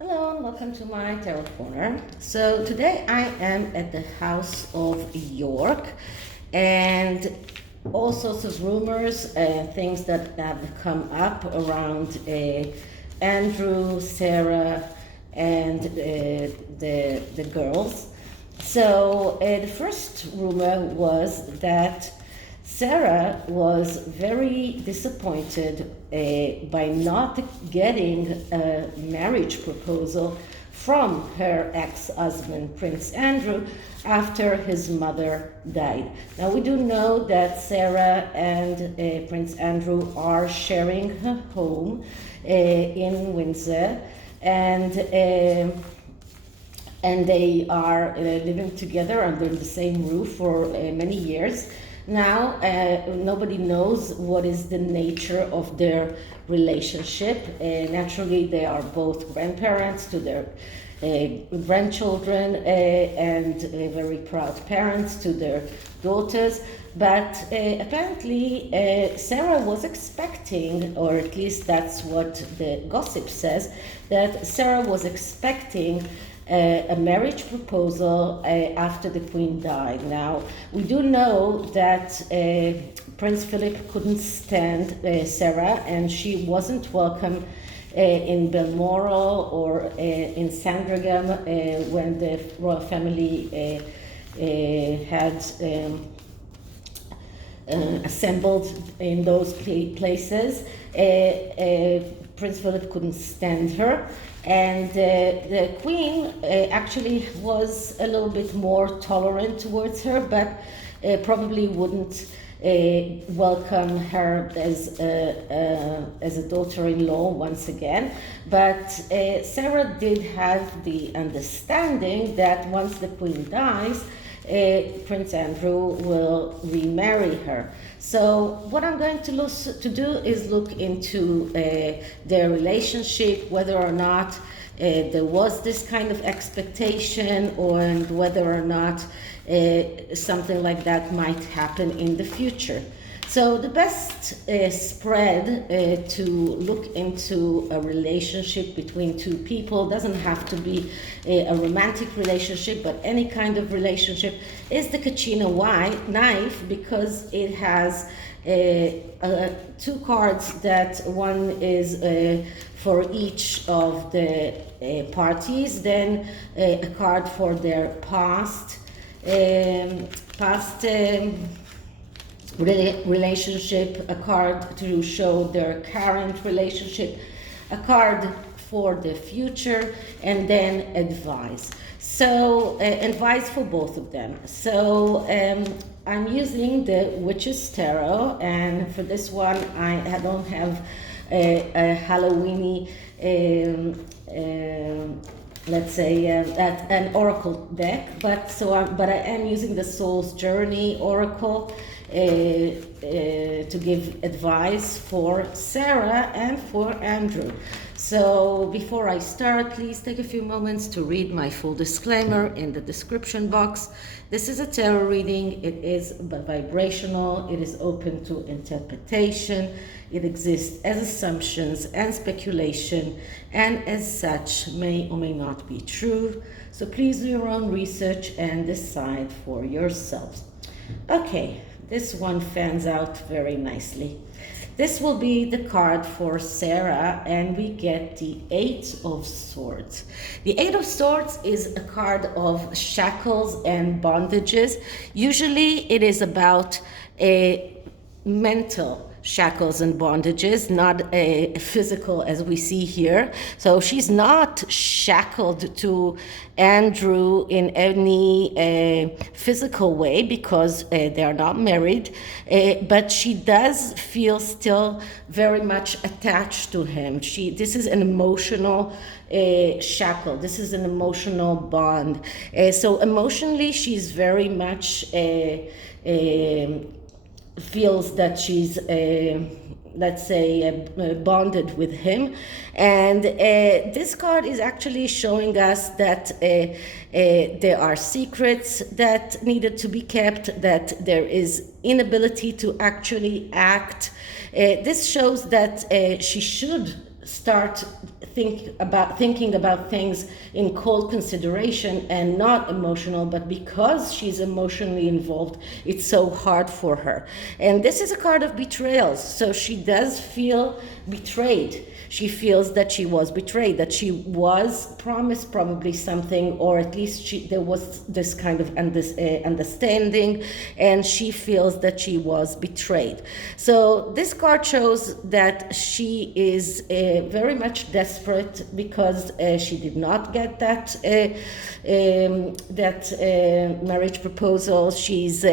Hello and welcome to my tarot corner. So today I am at the House of York, and all sorts of rumors and things that have come up around Andrew, Sarah, and the girls. So the first rumor was that Sarah was very disappointed by not getting a marriage proposal from her ex-husband, Prince Andrew, after his mother died. Now, we do know that Sarah and Prince Andrew are sharing a home in Windsor, and they are living together under the same roof for many years. Now, nobody knows what is the nature of their relationship. Naturally, they are both grandparents to their grandchildren and very proud parents to their daughters. But apparently, Sarah was expecting, or at least that's what the gossip says, that Sarah was expecting a marriage proposal after the Queen died. Now, we do know that Prince Philip couldn't stand Sarah, and she wasn't welcome in Balmoral or in Sandringham when the royal family had assembled in those places. Prince Philip couldn't stand her, and the Queen actually was a little bit more tolerant towards her, but probably wouldn't welcome her as a daughter-in-law once again. But Sarah did have the understanding that once the Queen dies, Prince Andrew will remarry her. So what I'm going to do is look into their relationship, whether or not there was this kind of expectation, and whether or not something like that might happen in the future. So the best spread to look into a relationship between two people, doesn't have to be a romantic relationship, but any kind of relationship, is the Kachina knife, because it has two cards. That one is for each of the parties, then a card for their past relationship, a card to show their current relationship, a card for the future, and then advice. So advice for both of them. So I'm using the Witch's Tarot, and for this one I don't have a Halloweeny let's say an oracle deck, but I am using the Soul's Journey Oracle to give advice for Sarah and for Andrew. So before I start, please take a few moments to read my full disclaimer in the description box. This is a tarot reading. It is vibrational. It is open to interpretation. It exists as assumptions and speculation, and as such may or may not be true. So please do your own research and decide for yourselves. Okay, this one fans out very nicely. This will be the card for Sarah, and we get the Eight of Swords. The Eight of Swords is a card of shackles and bondages. Usually it is about a mental shackles and bondages, not physical as we see here. So she's not shackled to Andrew in any physical way, because they are not married, but she does feel still very much attached to him. This is an emotional shackle. This is an emotional bond. So emotionally, she's very much feels that she's let's say bonded with him. And this card is actually showing us that there are secrets that needed to be kept, that there is inability to actually act. This shows that she should start thinking about things in cold consideration and not emotional, but because she's emotionally involved, it's so hard for her. And this is a card of betrayals, so she does feel betrayed. She feels that she was betrayed, that she was promised probably something, or at least there was this kind of understanding, and she feels that she was betrayed. So this card shows that she is very much desperate because she did not get that marriage proposal. She's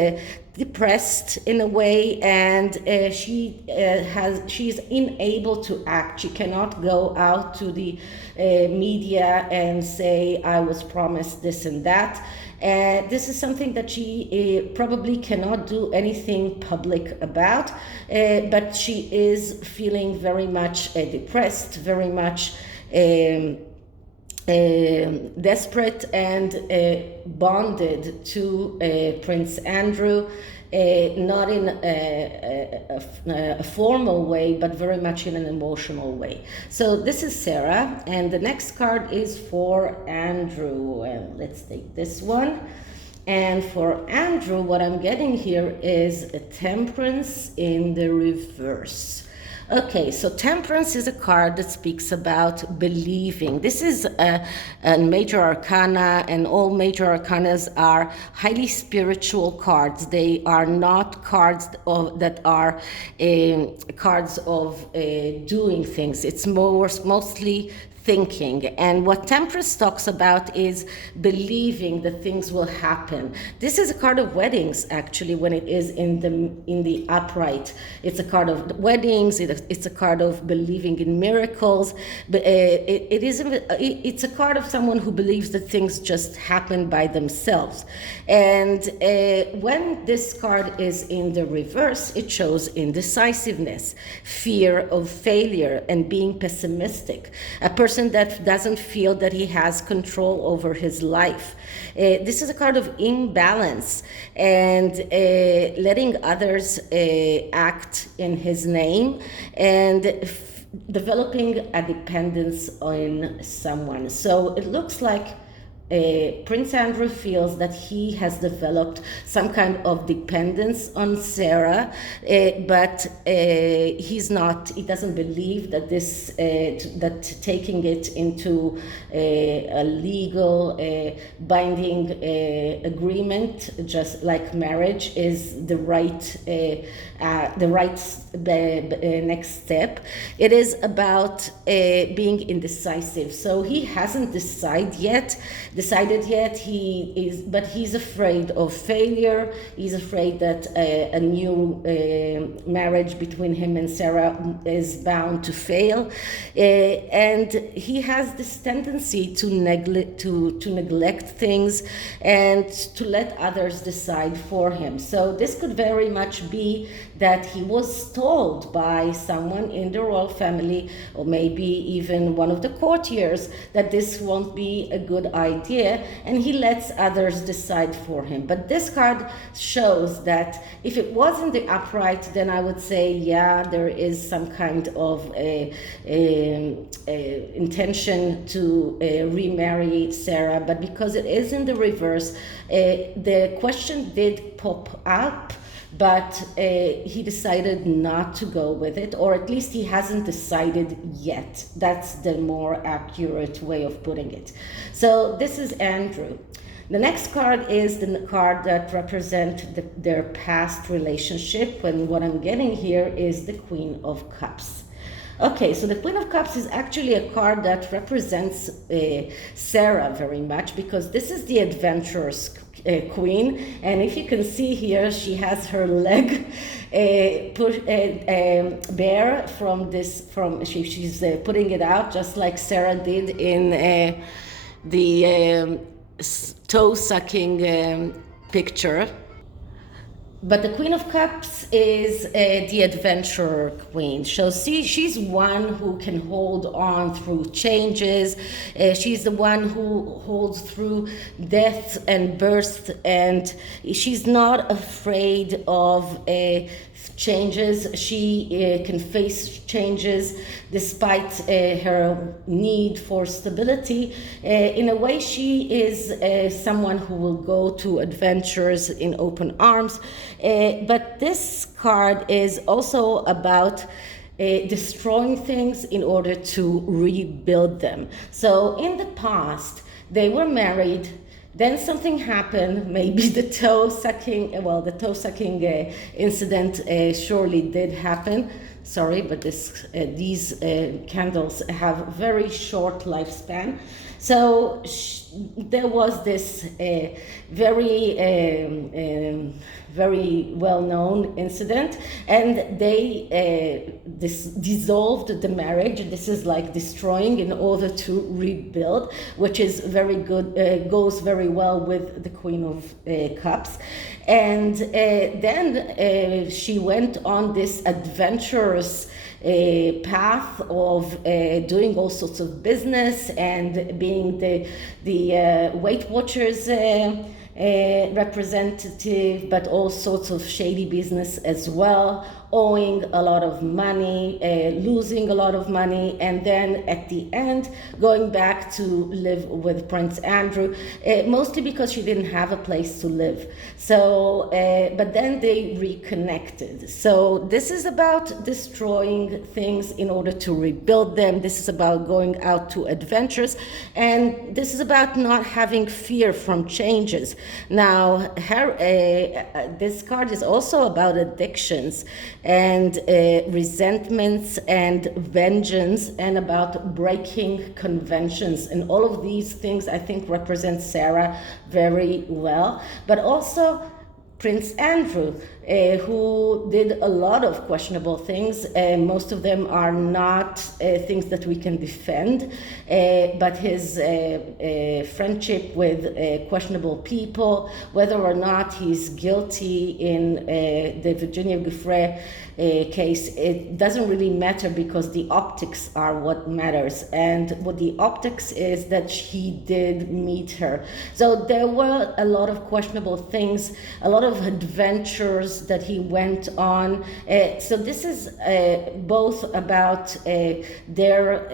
depressed in a way, and she's unable to act. She cannot go out to the media and say, I was promised this and that. This is something that she probably cannot do anything public about, but she is feeling very much depressed, very much desperate and bonded to Prince Andrew, not in a formal way, but very much in an emotional way. So this is Sarah, and the next card is for Andrew. Let's take this one. And for Andrew, what I'm getting here is a Temperance in the reverse. Okay, so Temperance is a card that speaks about believing. This is a major arcana, and all major arcanas are highly spiritual cards. They are not cards that are cards of doing things. It's mostly thinking. And what Temperance talks about is believing that things will happen. This is a card of weddings, actually, when it is in the upright. It's a card of weddings. It's a card of believing in miracles. But it's a card of someone who believes that things just happen by themselves. And when this card is in the reverse, it shows indecisiveness, fear of failure, and being pessimistic. A person that doesn't feel that he has control over his life. This is a card of imbalance and letting others act in his name, and developing a dependence on someone. So it looks like Prince Andrew feels that he has developed some kind of dependence on Sarah, but he doesn't believe that that taking it into a legal binding agreement, just like marriage, is the right next step. It is about being indecisive. So he hasn't decided yet. But he's afraid of failure. He's afraid that a new marriage between him and Sarah is bound to fail, and he has this tendency to neglect things and to let others decide for him. So this could very much be that he was told by someone in the royal family, or maybe even one of the courtiers, that this won't be a good idea, and he lets others decide for him. But this card shows that if it was in the upright, then I would say, yeah, there is some kind of intention to remarry Sarah. But because it is in the reverse, the question did pop up, but he decided not to go with it, or at least he hasn't decided yet. That's the more accurate way of putting it. So this is Andrew. The next card is the card that represents their past relationship, and what I'm getting here is the Queen of Cups. Okay, so the Queen of Cups is actually a card that represents Sarah very much, because this is the adventurous queen, and if you can see here, she has her leg bare she's putting it out, just like Sarah did in the toe-sucking picture. But the Queen of Cups is the adventurer queen. So she's one who can hold on through changes. She's the one who holds through death and birth, and she's not afraid of changes. She can face changes despite her need for stability. In a way, she is someone who will go to adventures in open arms. But this card is also about destroying things in order to rebuild them. So in the past, they were married. Then something happened, maybe the toe sucking incident surely did happen. Sorry, but these candles have very short lifespan. So there was this very well-known incident, and they dissolved the marriage. This is like destroying in order to rebuild, which is very good, goes very well with the Queen of Cups. And then she went on this adventurous path of doing all sorts of business and being the Weight Watchers representative, but all sorts of shady business as well, owing a lot of money, losing a lot of money, and then at the end going back to live with Prince Andrew, mostly because she didn't have a place to live. So, but then they reconnected. So this is about destroying things in order to rebuild them. This is about going out to adventures, and this is about not having fear from changes. Now, this card is also about addictions and resentments and vengeance, and about breaking conventions. And all of these things, I think, represent Sarah very well. But also Prince Andrew, who did a lot of questionable things. Most of them are not things that we can defend, but his friendship with questionable people, whether or not he's guilty in the Virginia Giuffre case, it doesn't really matter, because the optics are what matters. And what the optics is that he did meet her. So there were a lot of questionable things, a lot of adventures that he went on. So this is both about their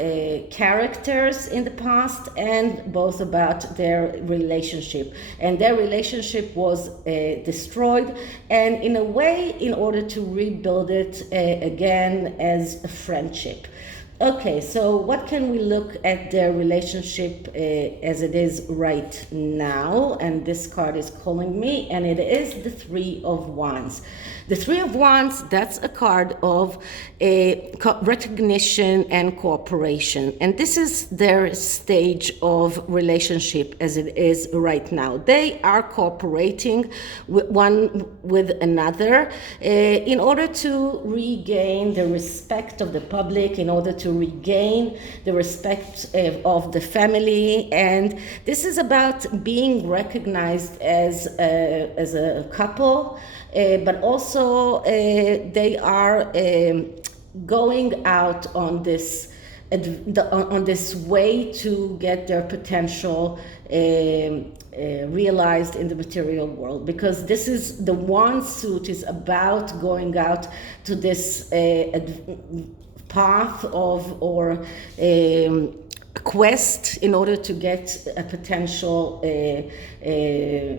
characters in the past, and both about their relationship. And their relationship was destroyed, and in a way, in order to rebuild it again as a friendship. Okay, so what can we look at their relationship as it is right now? And this card is calling me, and it is the Three of Wands. The Three of Wands, that's a card of recognition and cooperation. And this is their stage of relationship as it is right now. They are cooperating one with another in order to regain the respect of the public, in order to regain the respect of the family. And this is about being recognized as a couple, but also they are going out on this way to get their potential realized in the material world, because this is the Wand suit is about going out to this path of or quest in order to get a potential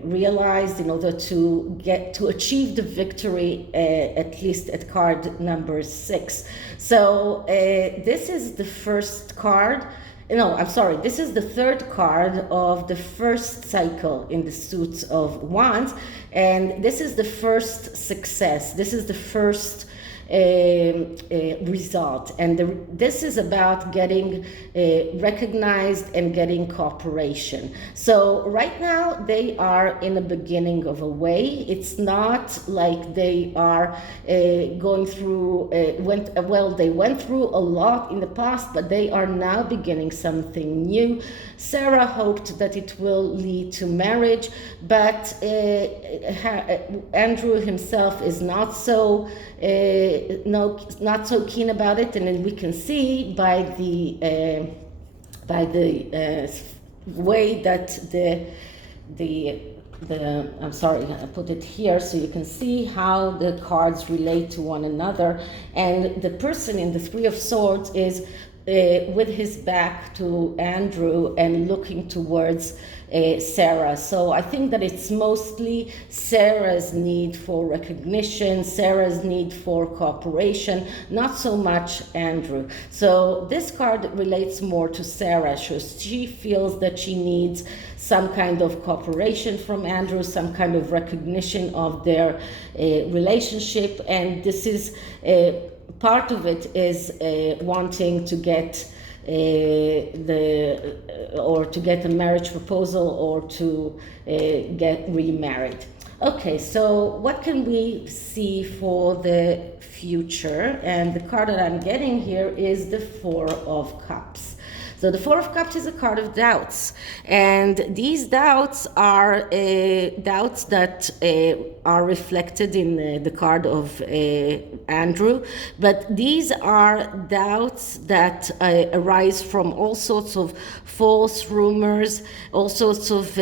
realized, in order to achieve the victory, at least at card number 6. So this is the first card. No, I'm sorry, this is the third card of the first cycle in the suits of Wands, and this is the first success. This is the first result. And this is about getting recognized and getting cooperation. So right now they are in the beginning of a way. It's not like they are going through, they went through a lot in the past, but they are now beginning something new. Sarah hoped that it will lead to marriage, but Andrew himself is not so keen about it, and then we can see by the way that I'm sorry, I put it here so you can see how the cards relate to one another. And the person in the Three of Swords is with his back to Andrew and looking towards Sarah. So I think that it's mostly Sarah's need for recognition, Sarah's need for cooperation, not so much Andrew. So this card relates more to Sarah. She feels that she needs some kind of cooperation from Andrew, some kind of recognition of their relationship, and this is part of it is wanting to get to get a marriage proposal or to get remarried. Okay, so what can we see for the future? And the card that I'm getting here is the Four of Cups. So the Four of Cups is a card of doubts, and these doubts are doubts that are reflected in the card of Andrew, but these are doubts that arise from all sorts of false rumors, all sorts of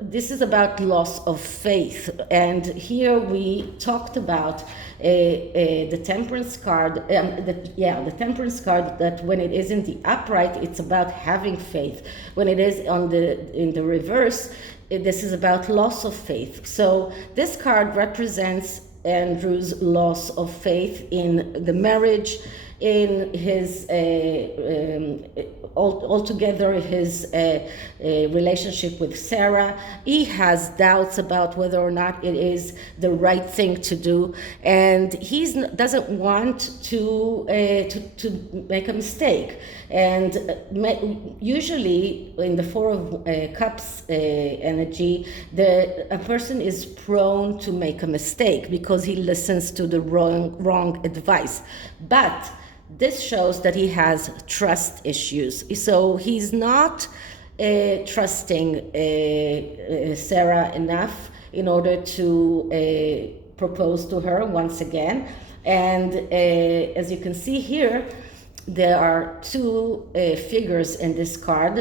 this is about loss of faith. And here we talked about the Temperance card, the Temperance card, that when it is in the upright, it's about having faith. When it is in the reverse, this is about loss of faith. So this card represents Andrew's loss of faith in the marriage, in his altogether his relationship with Sarah. He has doubts about whether or not it is the right thing to do, and he doesn't want to make a mistake. And usually in the Four of Cups energy, a person is prone to make a mistake because he listens to the wrong advice. But this shows that he has trust issues. So he's not trusting Sarah enough in order to propose to her once again. And as you can see here, there are two figures in this card,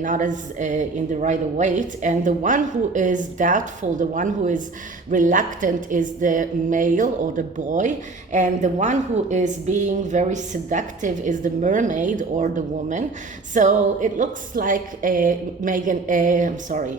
not as in the Rider-Waite, and the one who is doubtful, the one who is reluctant is the male or the boy, and the one who is being very seductive is the mermaid or the woman. So it looks like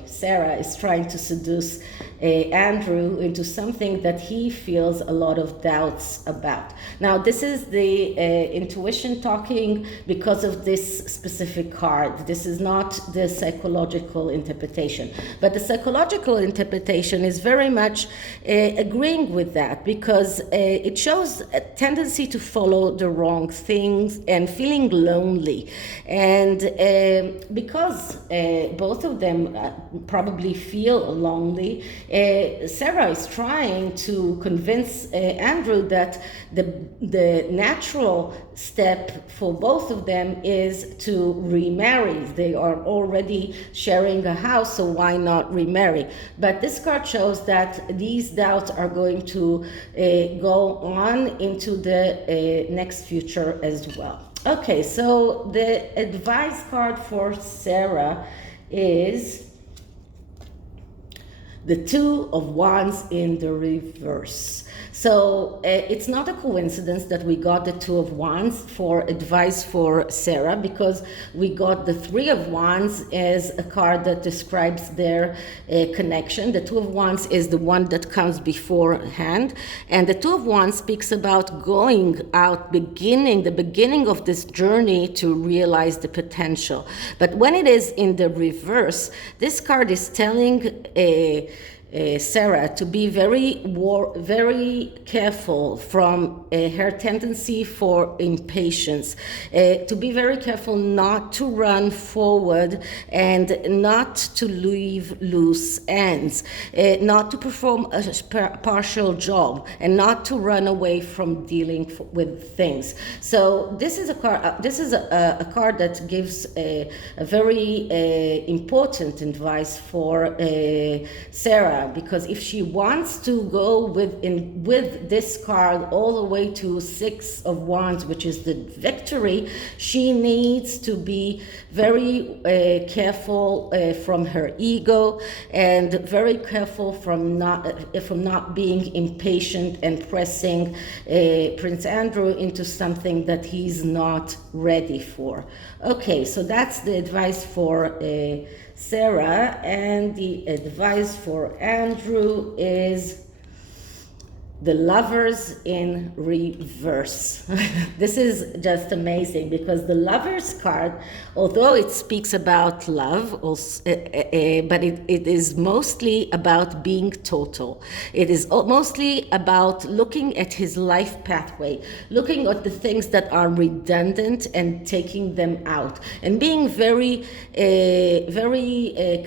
Sarah is trying to seduce Andrew into something that he feels a lot of doubts about. Now this is the intuition talking because of this specific card. This is not the psychological interpretation, but the psychological interpretation is very much agreeing with that, because it shows a tendency to follow the wrong things and feeling lonely. And because both of them probably feel lonely, Sarah is trying to convince Andrew that the natural step for both of them is to remarry. They are already sharing a house, so why not remarry? But this card shows that these doubts are going to go on into the next future as well. Okay, so the advice card for Sarah is the Two of Wands in the reverse. So it's not a coincidence that we got the Two of Wands for advice for Sarah, because we got the Three of Wands as a card that describes their connection. The Two of Wands is the one that comes beforehand, and the Two of Wands speaks about going out, the beginning of this journey to realize the potential. But when it is in the reverse, this card is telling Sarah to be very careful from her tendency for impatience, to be very careful not to run forward and not to leave loose ends, not to perform a partial job, and not to run away from dealing with things. So this is a card. This is a card that gives a very important advice for Sarah, because if she wants to go with this card all the way to Six of Wands, which is the victory, she needs to be very careful from her ego, and very careful from not being impatient and pressing Prince Andrew into something that he's not ready for. Okay, so that's the advice for Sarah, and the advice for Andrew is the Lovers in reverse. This is just amazing, because the Lovers card, although it speaks about love, also, but it is mostly about being total. It is mostly about looking at his life pathway, looking at the things that are redundant and taking them out, and being very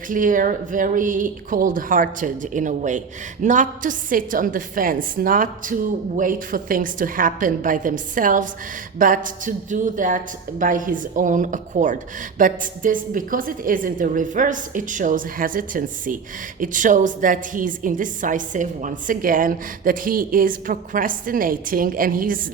clear, very cold-hearted in a way. Not to sit on the fence, not to wait for things to happen by themselves, but to do that by his own accord. But this, because it is in the reverse, it shows hesitancy. It shows that he's indecisive once again, that he is procrastinating, and he has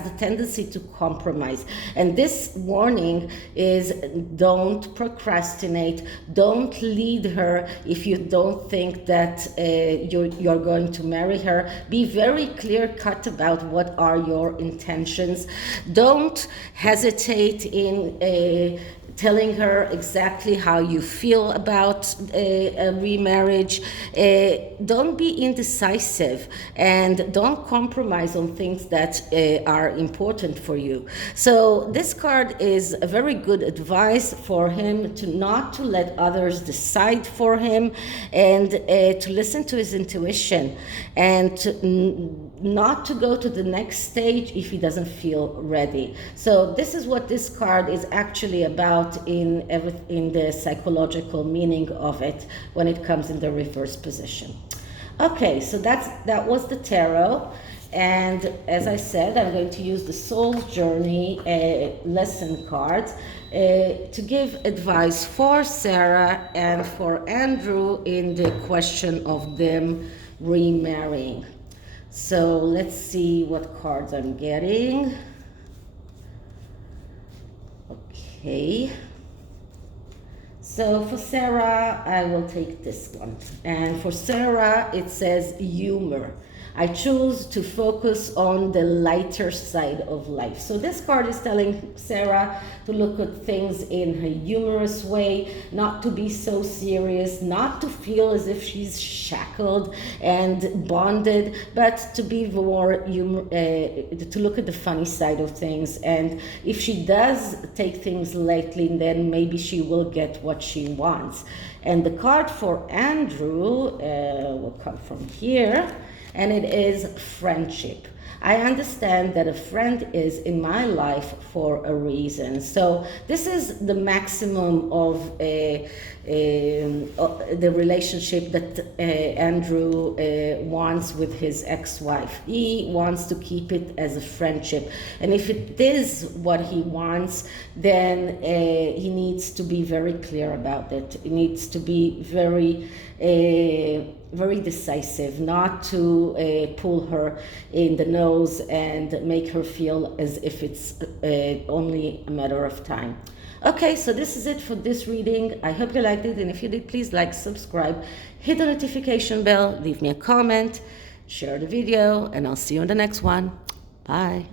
the tendency to compromise. And this warning is, don't procrastinate, don't lead her if you don't think that you're going to marry her. Be very clear cut about what are your intentions. Don't hesitate in telling her exactly how you feel about a remarriage. Don't be indecisive, and don't compromise on things that are important for you. So this card is a very good advice for him to not to let others decide for him, and to listen to his intuition, and not to go to the next stage if he doesn't feel ready. So this is what this card is actually about in the psychological meaning of it when it comes in the reverse position. Okay, so that was the tarot, and as I said, I'm going to use the Soul's Journey lesson cards to give advice for Sarah and for Andrew in the question of them remarrying. So let's see what cards I'm getting. Okay. So for Sarah, I will take this one. And for Sarah, it says humor. I choose to focus on the lighter side of life. So this card is telling Sarah to look at things in a humorous way, not to be so serious, not to feel as if she's shackled and bonded, but to be more to look at the funny side of things. And if she does take things lightly, then maybe she will get what she wants. And the card for Andrew will come from here, and it is friendship. I understand that a friend is in my life for a reason. So this is the maximum of the relationship that Andrew wants with his ex-wife. He wants to keep it as a friendship. And if it is what he wants, then he needs to be very clear about it. He needs to be very decisive, not to pull her in the nose and make her feel as if it's only a matter of time. Okay, so this is it for this reading. I hope you liked it, and if you did, please like, subscribe, hit the notification bell, leave me a comment, share the video, and I'll see you in the next one. Bye.